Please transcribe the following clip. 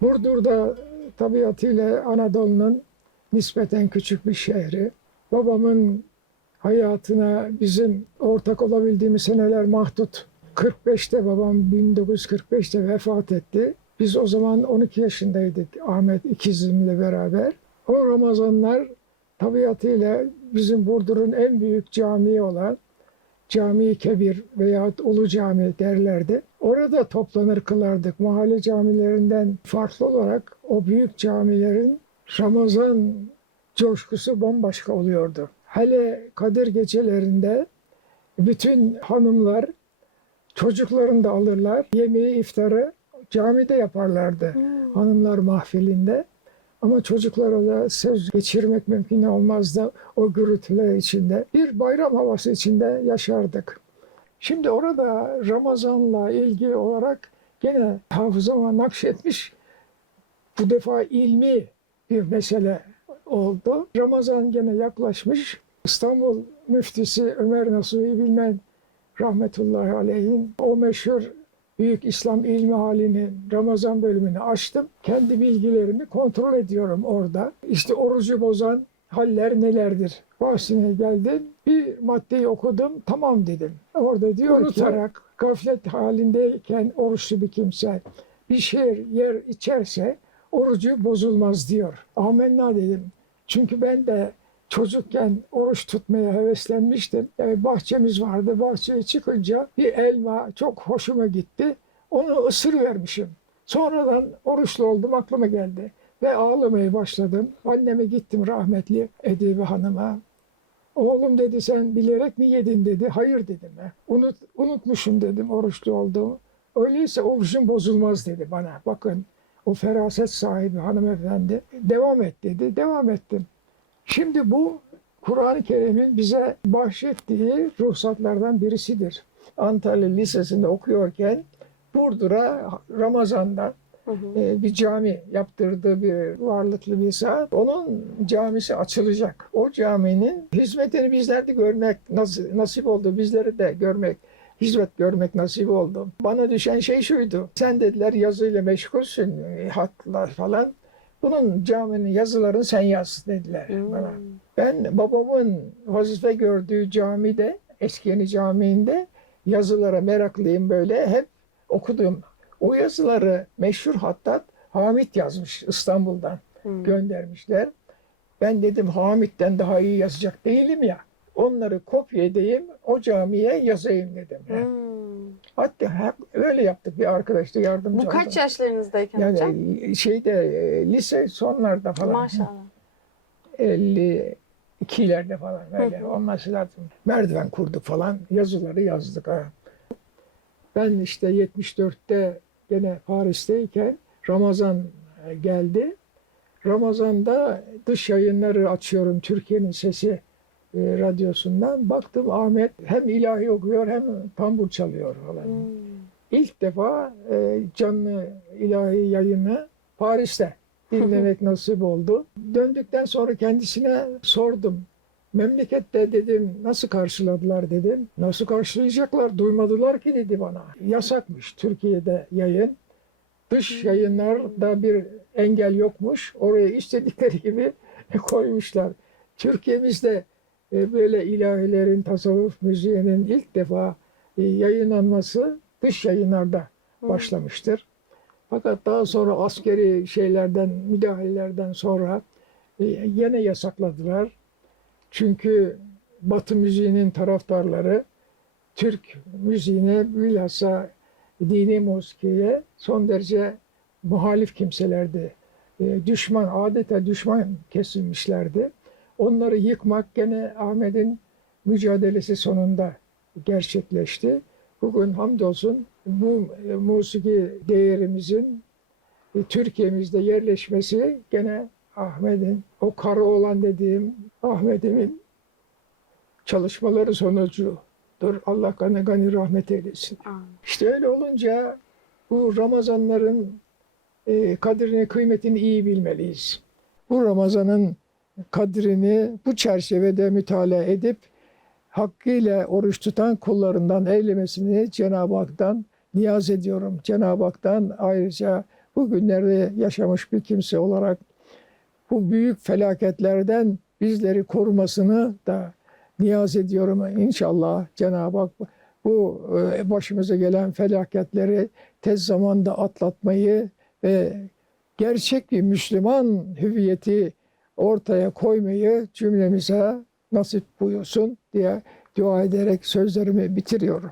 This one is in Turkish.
Burdur'da tabiatıyla Anadolu'nun nispeten küçük bir şehri. Babamın hayatına bizim ortak olabildiğimiz seneler mahdut. 45'te babam 1945'te vefat etti. Biz o zaman 12 yaşındaydık Ahmet ikizimle beraber. O Ramazanlar tabiatıyla bizim Burdur'un en büyük camii olan Cami-i Kebir veya Ulu Cami derlerdi. Orada toplanır kılardık. Mahalle camilerinden farklı olarak o büyük camilerin Ramazan coşkusu bambaşka oluyordu. Hele Kadir gecelerinde bütün hanımlar çocuklarını da alırlar. Yemeği, iftarı camide yaparlardı. Hanımlar mahfilinde. Ama çocuklara da söz geçirmek mümkün olmazdı o gürültüler içinde. Bir bayram havası içinde yaşardık. Şimdi orada Ramazan'la ilgili olarak gene hafızama nakşetmiş bu defa ilmi bir mesele oldu. Ramazan gene yaklaşmış. İstanbul müftisi Ömer Nasuhi Bilmen rahmetullahi aleyhin o meşhur Büyük İslam ilmi halinin Ramazan bölümünü açtım. Kendi bilgilerimi kontrol ediyorum orada. İşte orucu bozan haller nelerdir? Bahsine geldim. Bir maddeyi okudum. Tamam dedim. Orada diyor Unutarak, gaflet halindeyken oruçlu bir kimse bir şey yer içerse orucu bozulmaz diyor. Amenna dedim. Çünkü ben de çocukken oruç tutmaya heveslenmiştim. Yani bahçemiz vardı. Bahçeye çıkınca bir elma çok hoşuma gitti. Onu ısırıvermişim. Sonradan oruçlu oldum aklıma geldi. Ve ağlamaya başladım. Anneme gittim rahmetli Edibe Hanım'a. Oğlum dedi sen bilerek mi yedin dedi. Hayır dedim. Unut, unutmuşum dedim oruçlu olduğumu. Öyleyse orucun bozulmaz dedi bana. Bakın o feraset sahibi hanımefendi. Devam et dedi. Devam ettim. Şimdi bu Kur'an-ı Kerim'in bize bahşettiği ruhsatlardan birisidir. Antalya Lisesi'nde okuyorken Burdur'a Ramazan'da e, bir cami yaptırdığı bir varlıklı bir saat. Onun camisi açılacak. O caminin hizmetini bizler de görmek nas- nasip oldu. Bizleri de görmek, hizmet görmek nasip oldu. Bana düşen şey şuydu. Sen dediler yazıyla meşgulsün, e, hatlar falan. Bunun caminin yazılarını sen yaz dediler bana. Ben babamın vazife gördüğü camide, Eskiyeni Camii'nde yazılara meraklıyım böyle. Hep okudum. O yazıları meşhur hattat Hamit yazmış İstanbul'dan göndermişler. Ben dedim Hamit'ten daha iyi yazacak değilim ya. Onları kopya edeyim, o camiye yazayım dedim. Hmm. Hatta hep öyle yaptık bir arkadaşla yardımcı Bu kaç oldum. yaşlarınızdayken hocam? Yani şeyde e, lise sonlarda falan. Maşallah. 52'lerde falan böyle olması lazım. Merdiven kurduk falan yazıları yazdık. Ha. Ben işte 74'te gene Paris'teyken Ramazan e, geldi. Ramazan'da dış yayınları açıyorum Türkiye'nin Sesi e, radyosundan. Baktım Ahmet hem ilahi okuyor hem tambur çalıyor falan. Hmm. İlk defa e, canlı ilahi yayını Paris'te dinlemek nasip oldu. Döndükten sonra kendisine sordum. Memlekette dedim nasıl karşıladılar dedim. Nasıl karşılayacaklar duymadılar ki dedi bana. Yasakmış Türkiye'de yayın. Dış yayınlarda bir engel yokmuş. Oraya istedikleri gibi koymuşlar. Türkiye'mizde böyle ilahilerin, tasavvuf müziğinin ilk defa e, yayınlanması dış yayınlarda başlamıştır. Fakat daha sonra askeri şeylerden, müdahalelerden sonra e, yine yasakladılar. Çünkü Batı müziğinin taraftarları Türk müziğine bilhassa dini musikiye son derece muhalif kimselerdi. E, düşman, adeta düşman kesilmişlerdi. Onları yıkmak gene Ahmet'in mücadelesi sonunda gerçekleşti. Bugün hamdolsun bu e, musiki değerimizin e, Türkiye'mizde yerleşmesi gene Ahmet'in o kara olan dediğim Ahmet'imin çalışmaları sonucudur. Allah gani gani rahmet eylesin. Amin. İşte öyle olunca bu Ramazanların e, kadrini, kıymetini iyi bilmeliyiz. Bu Ramazanın kadrini bu çerçevede mütalaa edip hakkıyla oruç tutan kullarından eylemesini Cenab-ı Hak'tan niyaz ediyorum. Cenab-ı Hak'tan ayrıca bu bugünlerde yaşamış bir kimse olarak bu büyük felaketlerden bizleri korumasını da niyaz ediyorum. İnşallah Cenab-ı Hak bu e, başımıza gelen felaketleri tez zamanda atlatmayı ve gerçek bir Müslüman hüviyeti ortaya koymayı cümlemize nasip buyursun diye dua ederek sözlerimi bitiriyorum.